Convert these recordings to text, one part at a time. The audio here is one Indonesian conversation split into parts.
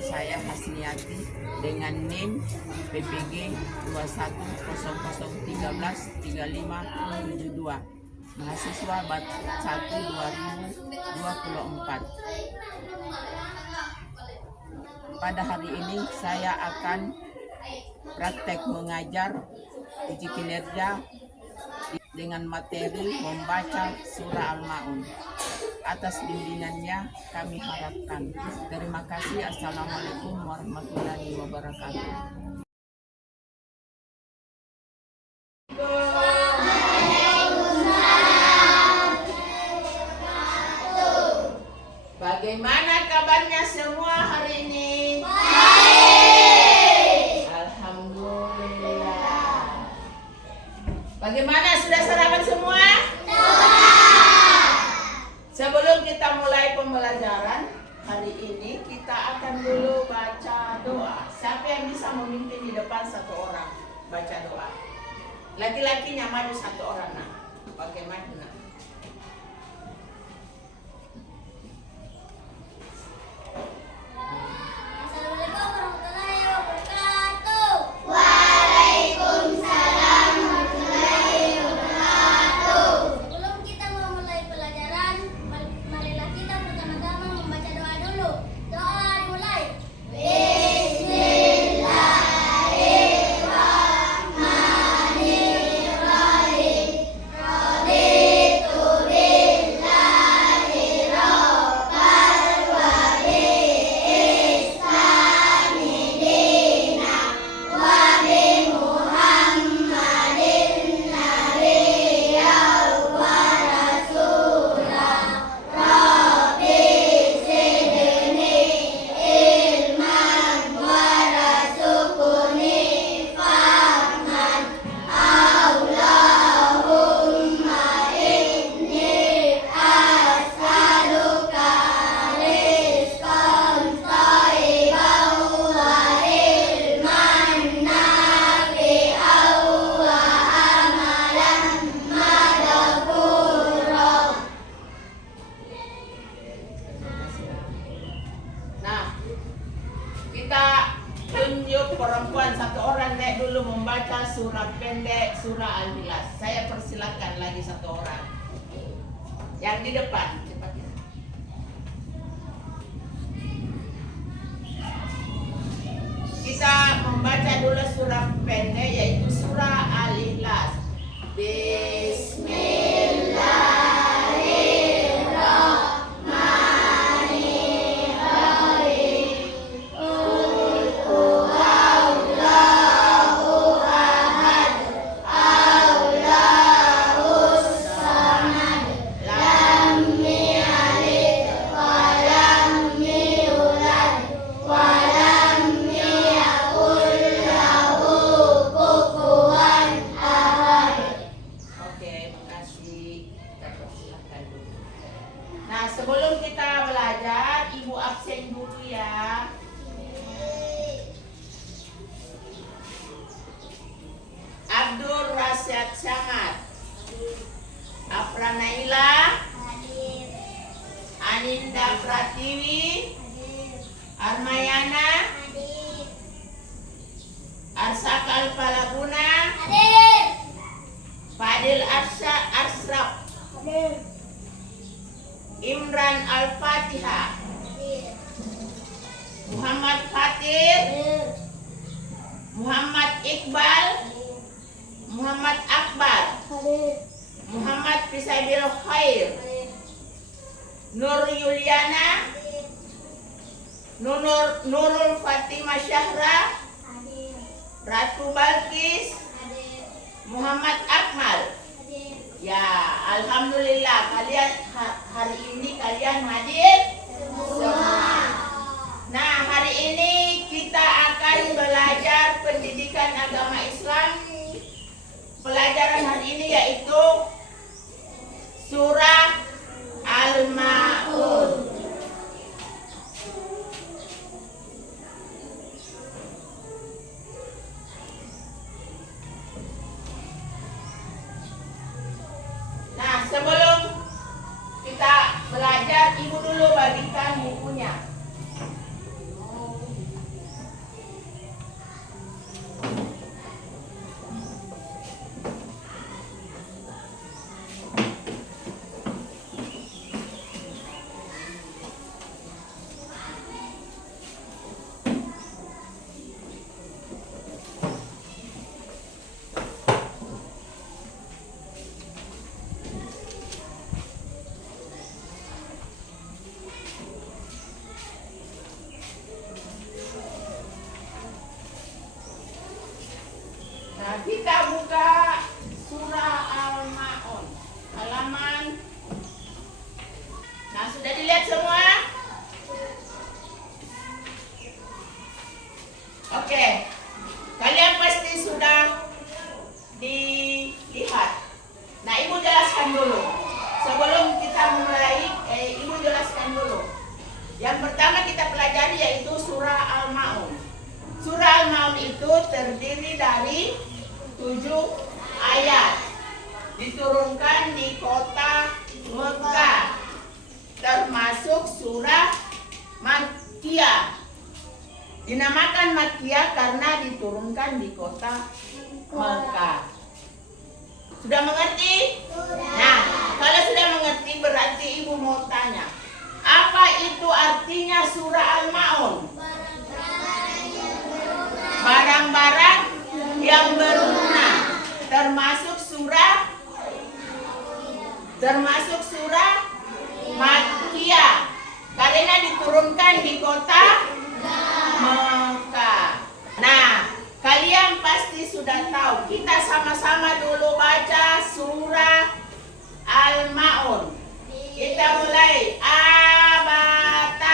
saya Hasniati dengan NIM PPG 2100133572, mahasiswa batch 1 2024. Pada hari ini saya akan praktek mengajar uji kinerja dengan materi membaca surah Al-Ma'un. Atas bimbingannya kami harapkan. Terima kasih. Assalamualaikum warahmatullahi wabarakatuh. Bagaimana kabarnya semua hari ini? Baik. Alhamdulillah. Bagaimana, sudah sarapan semua? Sebelum kita mulai pembelajaran hari ini, kita akan dulu baca doa. Siapa yang bisa memimpin di depan satu orang baca doa? Laki-lakinya maju satu orang. Nah, bagaimana? Perempuan satu orang naik dulu membaca surah pendek, surah Al-Ikhlas. Saya persilakan lagi satu orang yang di depan, cepat ya. Kita membaca dulu surah pendek, yaitu surah Al-Ikhlas. Bismillah. Nah, sebelum kita belajar, Ibu absen dulu ya. Abdul Rasyad Samad, Afra Naila, Aninda Pratiwi, Armayana, Arsakal Palaguna, Fadil Arsraf, Imran Al-Fatihah, Muhammad Fatir, Muhammad Iqbal, Muhammad Akbar, Muhammad Fisabil Khair, Nur Yuliana, Nurul Fatimah Syahra, Ratu Balkis, Muhammad Akmal. Ya, alhamdulillah kalian hari ini kalian hadir semua. Nah, hari ini kita akan belajar pendidikan agama Islam. Pelajaran hari ini yaitu surah Al-Ma'un. Nah, sebelum kita belajar, Ibu dulu bagikan bukunya. Nah, kita buka surah Al-Ma'un. Halaman. Nah, sudah dilihat semua? Oke. Kalian pasti sudah dilihat. Nah, Ibu jelaskan dulu. Sebelum kita mulai, Ibu jelaskan dulu. Yang pertama kita pelajari yaitu surah Al-Ma'un. Surah Al-Ma'un itu terdiri dari 7 ayat. Diturunkan di kota Mekah. Termasuk surah Makkiyah. Dinamakan Makkiyah karena diturunkan di kota Mekah. Sudah mengerti? Nah, kalau sudah mengerti berarti Ibu mau tanya, apa itu artinya surah Al-Ma'un? Barang-barang yang berguna, termasuk surah Makkiyah karena diturunkan di kota Mekah. Nah, kalian pasti sudah tahu. Kita sama-sama dulu baca surah Al-Ma'un. Kita mulai. Abata.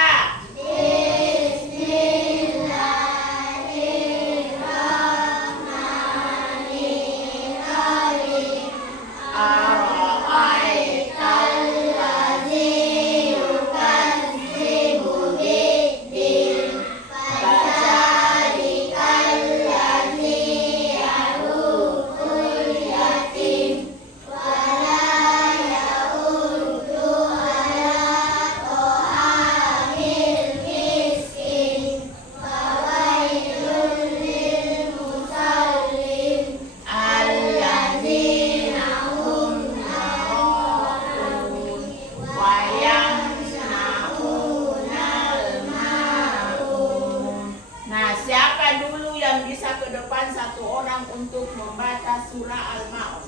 Untuk membaca surah Al-Ma'un.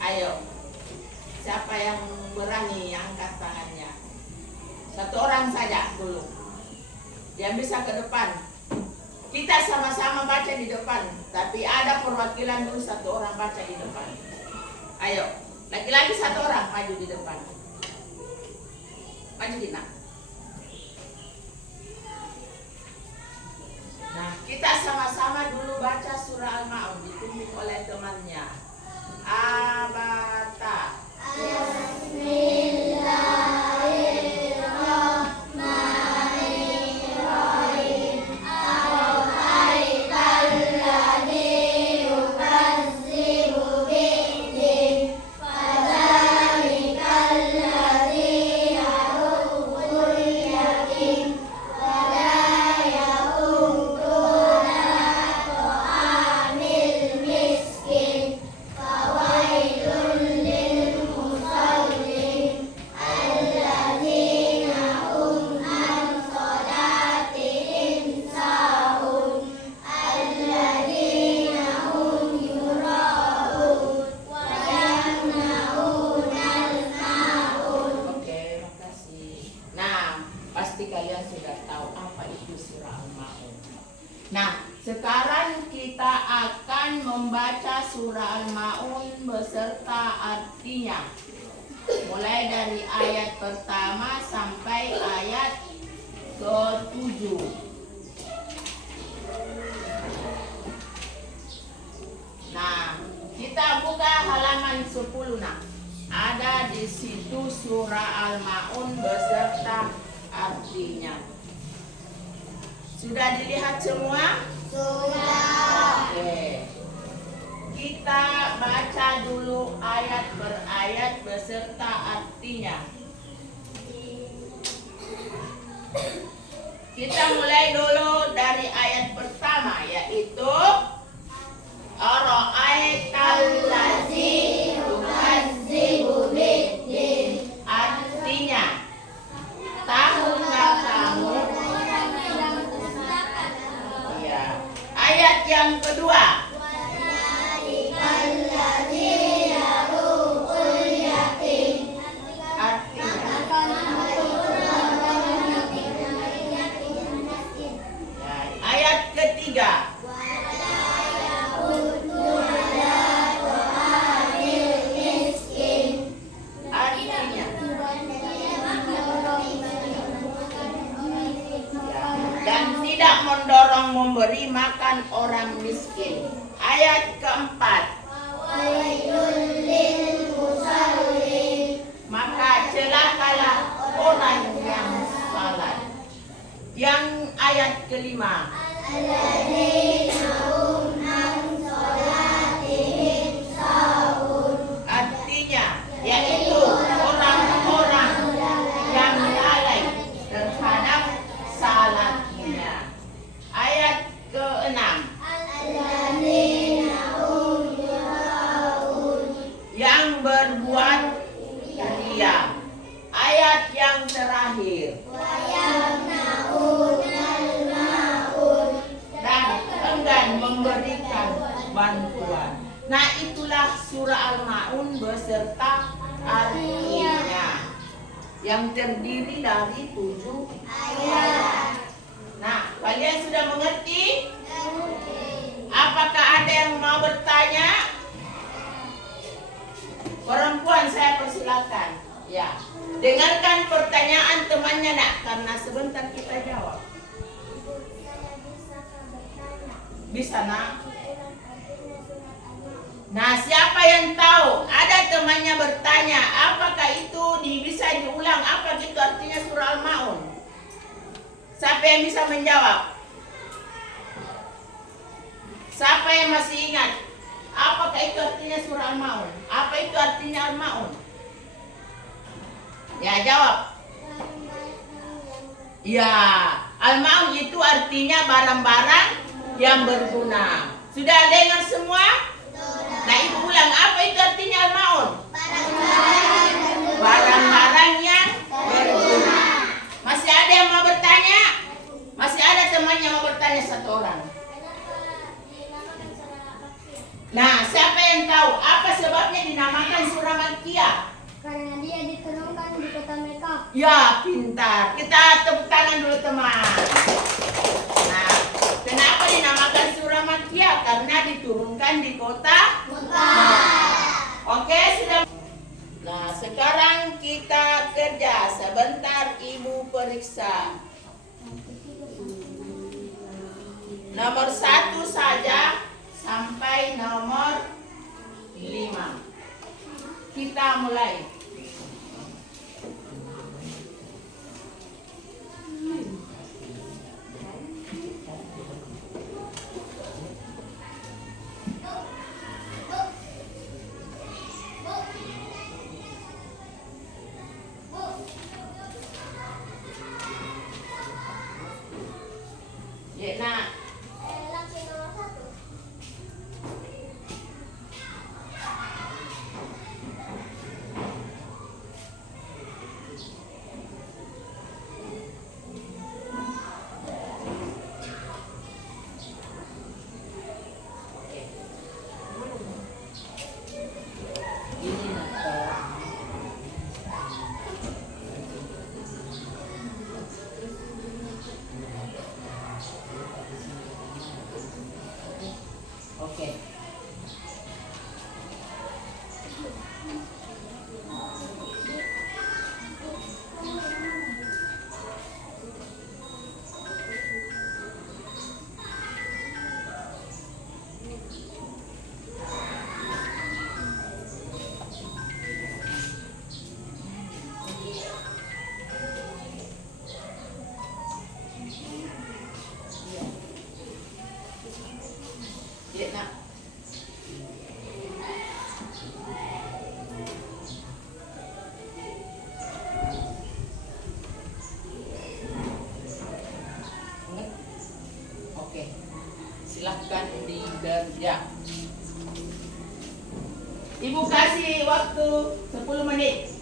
Ayo, siapa yang berani angkat tangannya? Satu orang saja dulu. Yang bisa ke depan. Kita sama-sama baca di depan, tapi ada perwakilan dulu satu orang baca di depan. Ayo, laki-laki satu orang maju di depan. Maju Dina. Nah, kita sama-sama dulu baca surah Al-Ma'un dipimpin oleh temannya. Abata. Bismillahirrahmanirrahim. Ara'aitalladzi yukadzibu biddin. Fadzalikal-ladzi yaruddul yatim. Nah, sekarang kita akan membaca surah Al-Ma'un beserta artinya. Mulai dari ayat pertama sampai ayat ke-7. Nah, kita buka halaman 10 nah. Ada di situ surah Al-Ma'un beserta artinya. Sudah dilihat semua? Sudah. Oke. Kita baca dulu ayat per ayat beserta artinya. Kita mulai dulu dari ayat pertama, yaitu Ara'aitalladzi yukadzibu biddin. Artinya, tahukah kamu? Ya. Ayat yang kedua. Ayat ketiga. tolong memberi makan orang miskin. Ayat keempat. Maka celakalah orang yang salat. Yang ayat kelima. Artinya yaitu orang-orang yang lalai terhadap salatnya. Ayat keenam. Yang berbuat ria. Ayat yang terakhir. Dan enggan memberikan bantuan. Nah, itulah surah Al-Ma'un beserta artinya yang terdiri dari 7 ayat. Nah, kalian sudah mengerti? Apakah ada yang mau bertanya? Perempuan, saya persilakan. Ya, dengarkan pertanyaan temannya nak, karena sebentar kita jawab. Bisa nak? Nah, siapa yang tahu? Ada temannya bertanya, apakah itu bisa diulang? Apa itu artinya surah Al-Ma'un? Siapa yang bisa menjawab? Siapa yang masih ingat? Apakah itu artinya surah Al-Ma'un? Apa itu artinya Al-Ma'un? Ya, jawab. Ya, Al-Ma'un itu artinya barang-barang yang berguna. Sudah dengar semua? Nah, ibu ulang, apa itu artinya Al-Ma'un? Barang-barang yang berguna. Masih ada yang mau bertanya? Masih ada teman yang mau bertanya satu orang. Nah, siapa yang tahu apa sebabnya dinamakan surah Makkiyah? Karena dia diturunkan di kota Mekah. Ya, pintar. Kita tepuk tangan dulu teman. Nah, kenapa dinamakan surah Makkiyah? Karena diturunkan di kota Mekah. Oke, sudah. Nah, sekarang kita kerja. Sebentar ibu periksa. Nomor 1 saja sampai nomor 5. Kita mulai. Ya, nah. Oke. Ya, nah. Oke. Silahkan dikerja. Ibu kasih waktu 10 menit.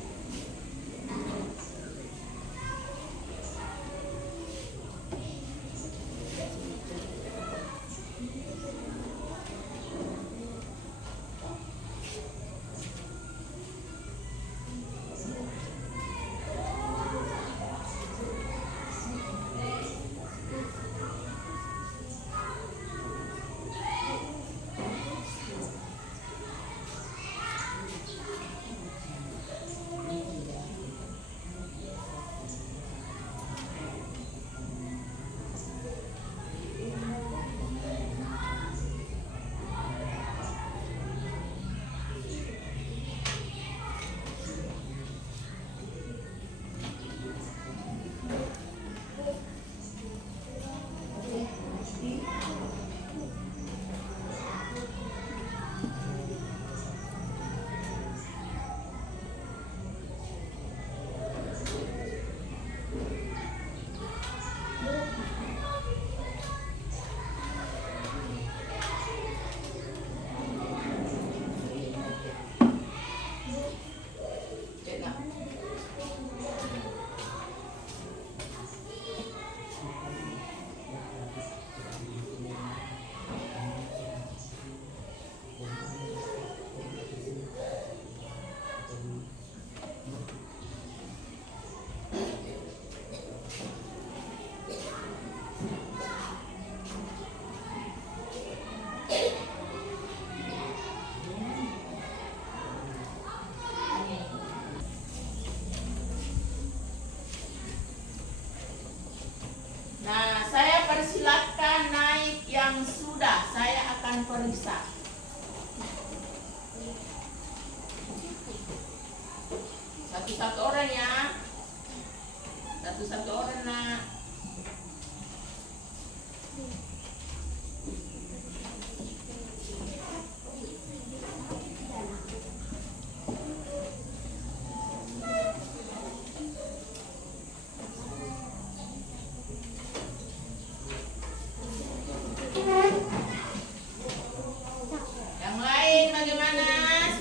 sudah, saya akan periksa. Satu-satu orang ya. Satu-satu orang nak. Yang lain bagaimana?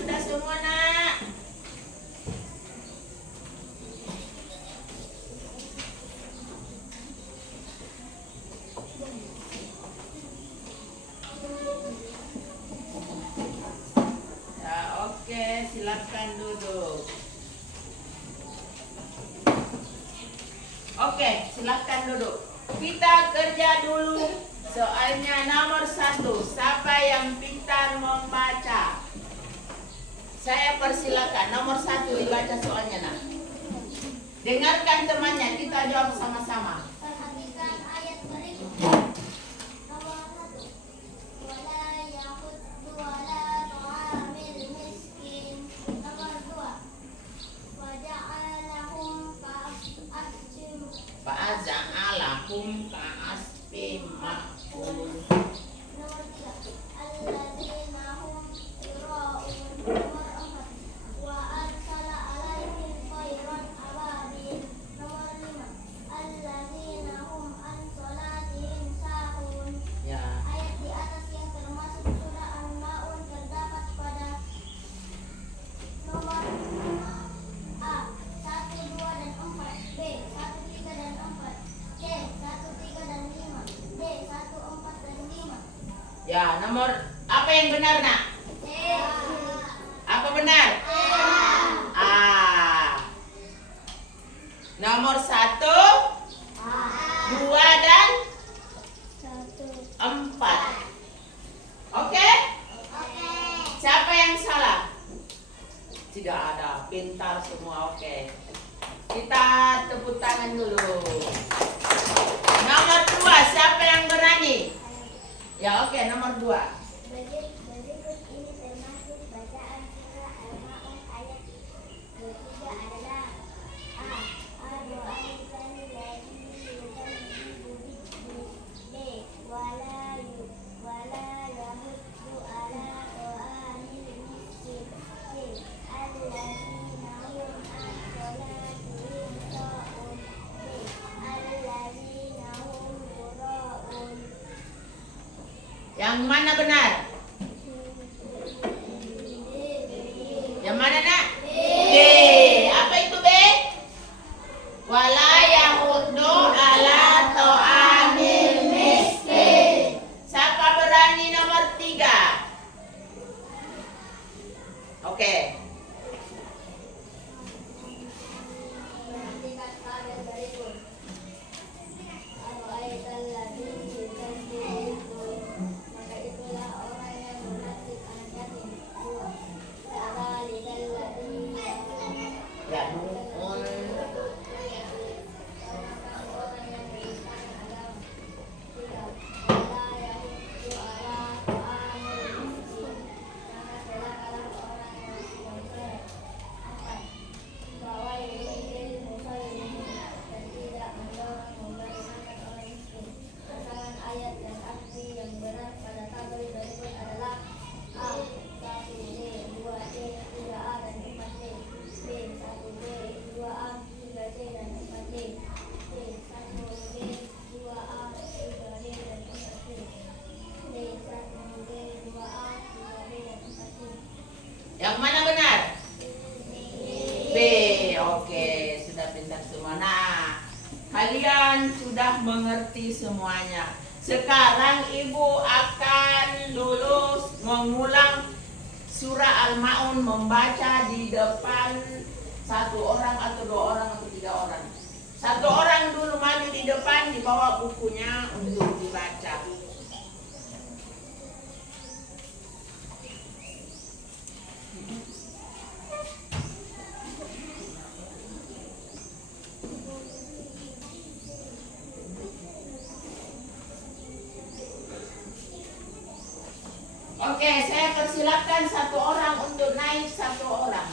Sudah semua nak? Ya oke, silakan duduk. Oke, silakan duduk. Kita kerja dulu. Soalnya nomor 1, siapa yang pintar membaca? Saya persilakan, nomor 1 dibaca soalnya nak. Dengarkan temannya, kita jawab sama-sama. Perhatikan ayat berikut. Nomor 1. Wala yahuddu ala ta'amil miskin. Nomor 2. Waja'alahum ka'asfim. Fa'aza'alahum ka'asfim ma'kul. Nomor 3. Alladzina hum yura'un. Nomor 4. Wa arsala alaihim khairan ababil. Nomor 5. Alladzina hum an salatihim sahun. Ya, Ayat di atas yang termasuk surah Al-Maun terdapat pada nomor A 1, 2, dan 4, B 1, 3, dan 4, C 1, 3, dan 5, D 1, 4, dan 5. ya, nomor apa yang benar nak? C. Apa benar? A. Nomor 1, 2, dan 4. Oke? Siapa yang salah? Tidak ada, pintar semua. Oke. Kita tepuk tangan dulu. Nomor 2, siapa yang berani? Ya oke, nomor 2. Berikut ini termasuk bacaan surah Al-Maun ayat 23 adalah A. Ar-Ra'aitan ladzi yukazzibu bid-din. B. Wala yahuddu ala ta'amil miskin. C. Alladzina hum an salatihim sahun. D. Alladzina hum yura'un. Yang mana benar? Yang mana nak? B. Apa itu B? Wala yahuddu ala ta'amil miskin. Siapa berani nomor 3? Oke. Perhatikan ayat berikut. Ar-Ra'aital ladzi yukazzibu bid-din. Maka itulah orang yang menasib anak yatim. 2. Fadzalikal ladzi Ya, nuhun. orang yang beriman agama. 3. Wala yahuddu ala ta'amil miskin. Maka celakalah orang yang mempelai. 4. Fawailun lil musallin. Dan tidak mendorong memberi makan orang miskin. Pasangan ayat dan arti yang benar pada tabel berikut adalah A 1B 2C 3A dan 4C, B 1B 2A 3C dan 4D, C 1B 2A 3D dan 4C, D 1B 2A 3D dan 4C. Yang mana benar? B. Oke, sudah pintar semua. Nah, kalian sudah mengerti semuanya. Sekarang ibu akan lulus mengulang surah Al-Maun, membaca di depan 1 orang atau 2 orang atau 3 orang. 1 orang dulu maju di depan, dibawa bukunya untuk dibaca. Oke, saya persilakan satu orang untuk naik satu orang.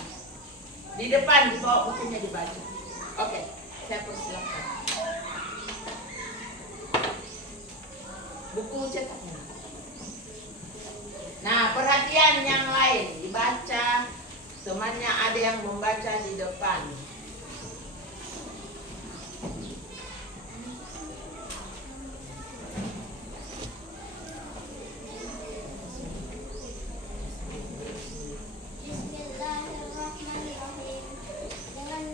Di depan, dibawa bukunya dibaca. Oke, saya persilakan. Buku cetaknya. Nah, perhatian yang lain. Dibaca, temannya ada yang membaca di depan. Bismillahirrahmanirrahim. Dengan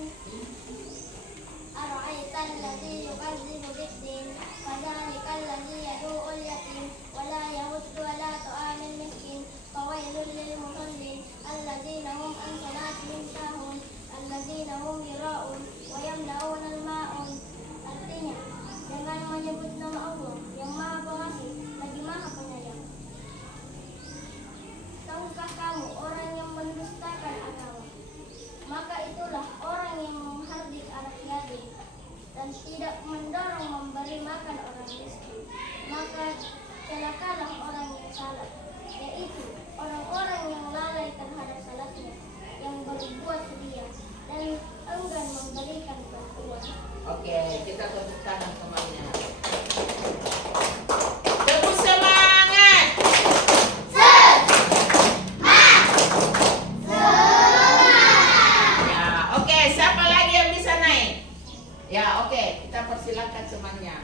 ara'aital ladzi yukadzibu biddin, fadzalikal ladzi yad'ul yatim wa la yahuddu ala ta'amil miskin, fawailul lil musallin alladzina hum an salatihim sahun, alladzina hum yura'un wa yamna'unal ma'un. Artinya, dengan menyebut nama Allah yang Maha Pengasih lagi Maha Penyayang. Tahukah kamu orang yang mendustakan agama? Maka itulah orang yang menghardik anak yatim dan tidak mendorong memberi makan orang miskin. Maka celakalah orang yang salah, yaitu orang-orang yang lalai terhadap salatnya, yang berbuat sedia dan enggan memberikan bantuan. Oke, kita tepuk tangan temannya. Tepuk semangat. Ya, oke. Siapa lagi yang bisa naik? Ya, oke. Kita persilakan temannya.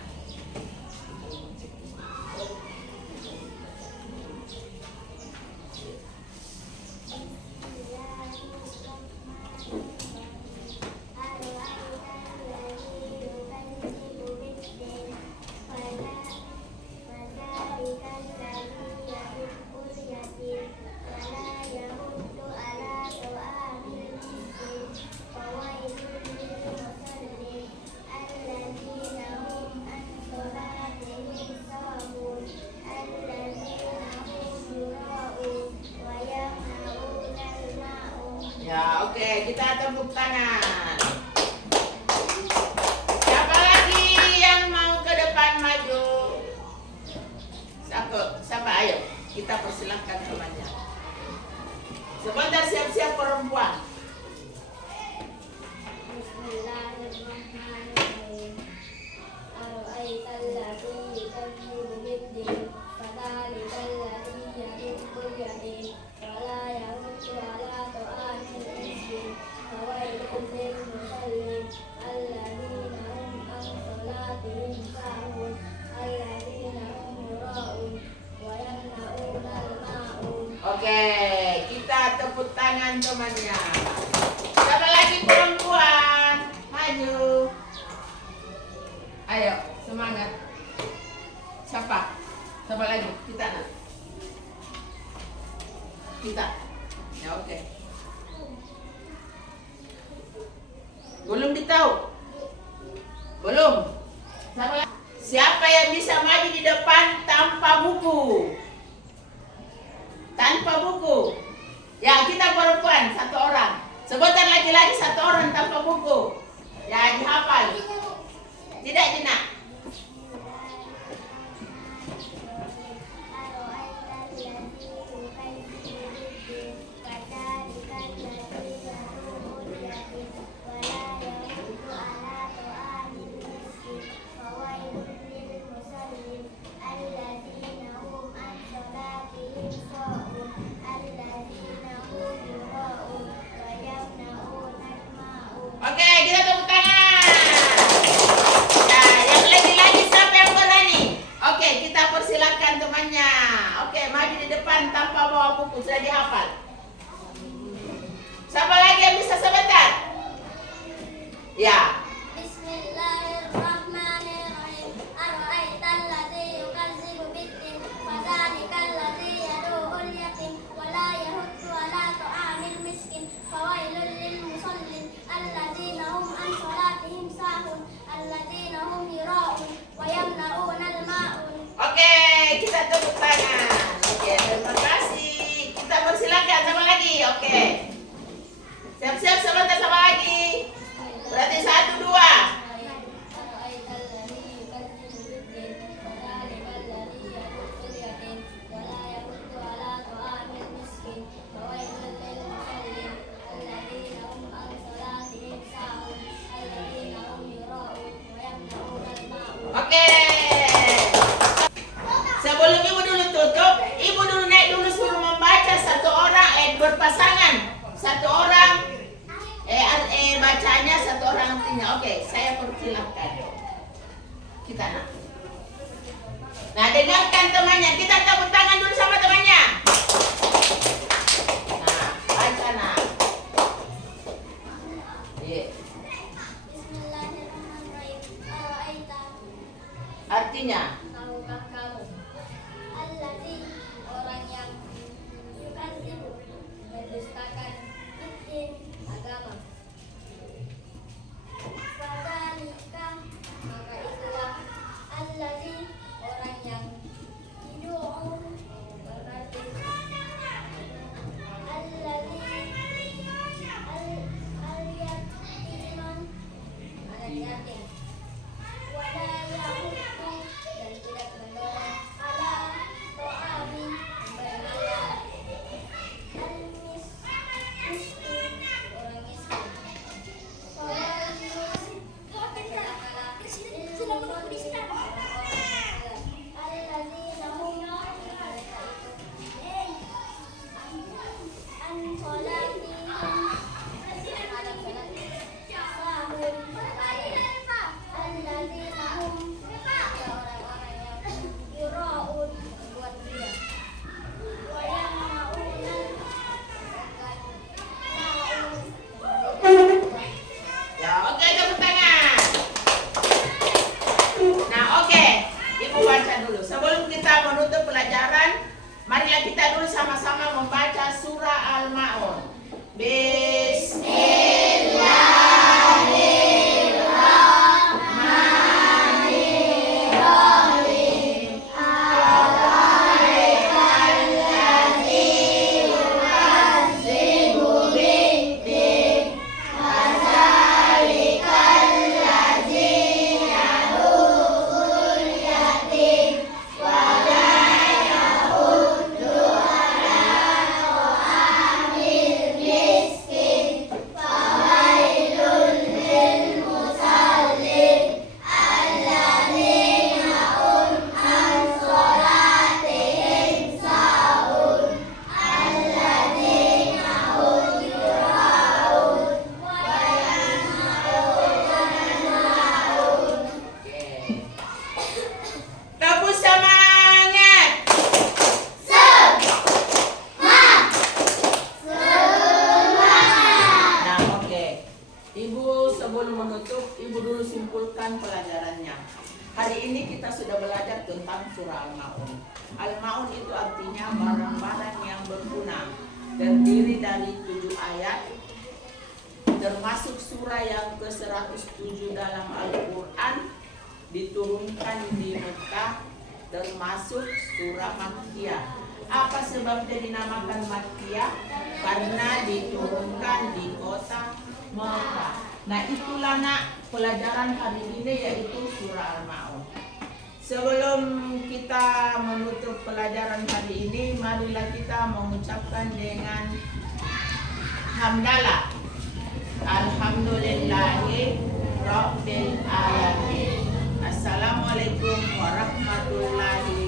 Ya, oke, kita tepuk tangan. Siapa lagi yang mau ke depan maju? Siapa? Ayo, kita persilahkan temannya. Sebentar siap-siap perempuan. Bismillahirrahmanirrahim. Ara'aital ladzi yukadzibu biddin, fadzalikal ladzi yad'ul yatim wa la yahuddu ala ta'amil miskin, fawailul lil musallin alladzina hum an salatihim sahun, alladzina hum yura'un wa yamna'unal ma'un. Oke, kita tepuk tangan temannya. Siapa lagi perempuan? Maju. Ayo, semangat. Siapa? Siapa lagi? Kita nak. Kita. Ya, oke. Belum ditahu? Belum. Siapa lagi? Siapa yang bisa maju di depan tanpa buku? Tanpa buku. Ya, kita perempuan satu orang. Sebentar laki-laki satu orang tanpa buku. Ya, dihafal. Tidak, Dina. Oke, kita tepuk tangan. Nah, yang lagi-lagi siapa yang berani? Oke, kita persilakan temannya. Oke, maju di depan tanpa bawa buku, sudah dihafal. Siapa lagi yang bisa sebentar? Ya. Bismillahirrahmanirrahim. Ara'aital ladzi yukadzibu biddin, fadzalikal ladzi yad'ul yatim wa la yahuddu ala ta'amil miskin, fawailul lil musallin alladzina hum an salatihim sahun, alladzina hum yura'un wa yamna'unal ma'un. Oke, kita tepuk tangan. Oke, terima kasih. Kita persilakan sama lagi. Oke. Siap-siap sebentar sama lagi. Berarti 1, berpasangan. Satu orang bacanya, satu orang artinya. Oke, saya persilahkan. Kita nak. Nah, dengarkan temannya. Kita tepuk tangan dulu sama temannya. Nah, baca nak. Iya. Bismillahirrahmanirrahim. Ara'aita. Artinya, Tahukah kamu? Allazi, orang yang yukadzibu, mendustakan bid-din, agama. Fadzalika, maka itulah allazi, orang yang yad'u, berarti allazi al-yatim, anak yatim. Wala yahuddu, dan tidak mendorong ala ta'ami, memberikan al-miskin, orang miskin. Fawailun, celakalah lil musallin, orang-orang yang salat. Alladzina hum, mereka itu an salatihim, terhadap salat sahun, lalai. Alladzina hum, orang-orang yang yura'un, berbuat riya. Wa yamna'una, ya oke, tepuk tangan. Nah, oke. Ibu baca dulu. Sebelum kita menutup pelajaran, marilah kita dulu sama-sama membaca surah Al-Ma'un. Bismillahirrahmanirrahim. Ara'aitallazii yukazzibu bid-din, fadzalikallazii yad'ul yatim wa la yahuddu ala ta'amil miskin. Fawailun lil musallin alladzina hum an salatihim sahun. Alladzina hum yura'un wa yamna'un. Tepuk semangat. Nah, oke. Ibu sebelum menutup, Ibu dulu simpulkan pelajarannya. Hari ini kita sudah belajar tentang surah Al-Ma'un. Al-Ma'un itu artinya barang-barang yang berguna. Terdiri dari 7 ayat, termasuk surah yang ke-107 dalam Al-Quran, diturunkan di Mekah, termasuk surah Makkiyah. Apa sebabnya dinamakan Makkiyah? Karena diturunkan di kota Mekah. Nah, itulah nak pelajaran hari ini, yaitu surah Al-Ma'un. Sebelum kita menutup pelajaran hari ini, marilah kita mengucapkan dengan hamdalah. Alhamdulillahi Rabbil Alamin. Assalamualaikum warahmatullahi